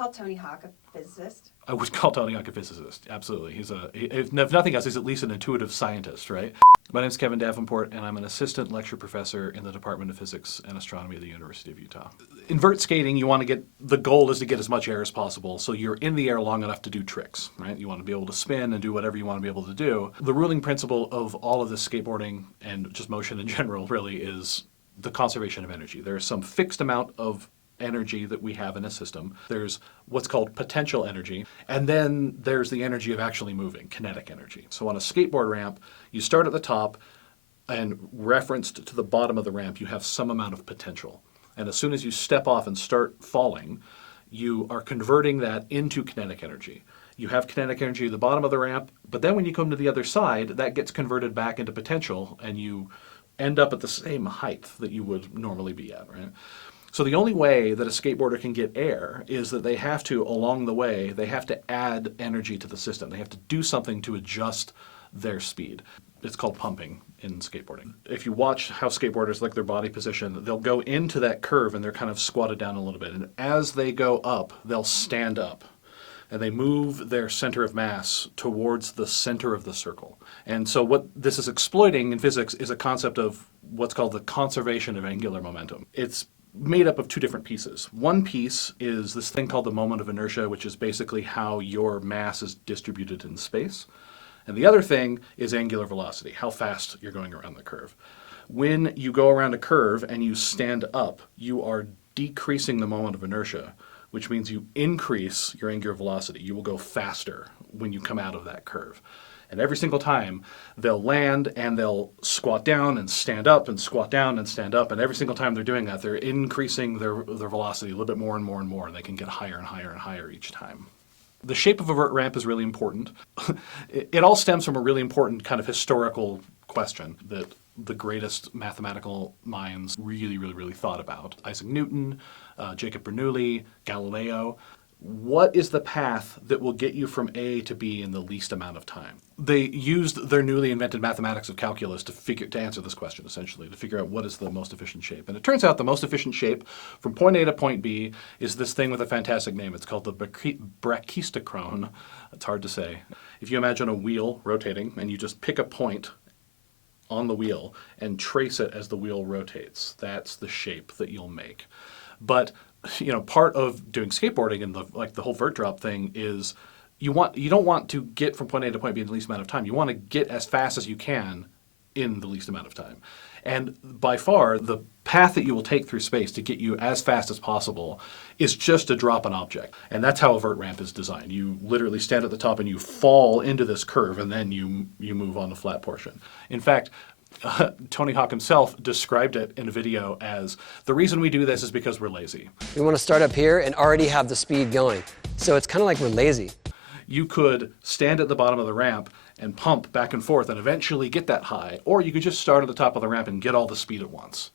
call Tony Hawk a physicist? I would call Tony Hawk a physicist, absolutely. If nothing else, he's at least an intuitive scientist, right? My name is Kevin Davenport, and I'm an assistant lecture professor in the Department of Physics and Astronomy at the University of Utah. In vert skating, the goal is to get as much air as possible, so you're in the air long enough to do tricks, right? You want to be able to spin and do whatever you want to be able to do. The ruling principle of all of this skateboarding and just motion in general really is the conservation of energy. There's some fixed amount of energy that we have in a system. There's what's called potential energy, and then there's the energy of actually moving, kinetic energy. So on a skateboard ramp, you start at the top, and referenced to the bottom of the ramp, you have some amount of potential. And as soon as you step off and start falling, you are converting that into kinetic energy. You have kinetic energy at the bottom of the ramp, but then when you come to the other side, that gets converted back into potential, and you end up at the same height that you would normally be at, right? So the only way that a skateboarder can get air is that they have to, along the way, they have to add energy to the system. They have to do something to adjust their speed. It's called pumping in skateboarding. If you watch how skateboarders like their body position, they'll go into that curve and they're kind of squatted down a little bit. And as they go up, they'll stand up. And they move their center of mass towards the center of the circle. And so what this is exploiting in physics is a concept of what's called the conservation of angular momentum. It's made up of two different pieces. One piece is this thing called the moment of inertia, which is basically how your mass is distributed in space. And the other thing is angular velocity, how fast you're going around the curve. When you go around a curve and you stand up, you are decreasing the moment of inertia, which means you increase your angular velocity. You will go faster when you come out of that curve. And every single time, they'll land and they'll squat down and stand up and squat down and stand up. And every single time they're doing that, they're increasing their velocity a little bit more and more and more. And they can get higher and higher and higher each time. The shape of a vert ramp is really important. It all stems from a really important kind of historical question that the greatest mathematical minds really thought about. Isaac Newton, Jacob Bernoulli, Galileo. What is the path that will get you from A to B in the least amount of time? They used their newly invented mathematics of calculus to answer this question, essentially, to figure out what is the most efficient shape. And it turns out the most efficient shape from point A to point B is this thing with a fantastic name. It's called the brachistochrone. It's hard to say. If you imagine a wheel rotating and you just pick a point on the wheel and trace it as the wheel rotates, that's the shape that you'll make. But part of doing skateboarding and the whole vert drop thing is you don't want to get from point A to point B in the least amount of time. You want to get as fast as you can in the least amount of time. And by far, the path that you will take through space to get you as fast as possible is just to drop an object. And that's how a vert ramp is designed. You literally stand at the top and you fall into this curve, and then you move on the flat portion. In fact, Tony Hawk himself described it in a video as, the reason we do this is because we're lazy. We want to start up here and already have the speed going. So it's kind of like we're lazy. You could stand at the bottom of the ramp and pump back and forth and eventually get that high, or you could just start at the top of the ramp and get all the speed at once.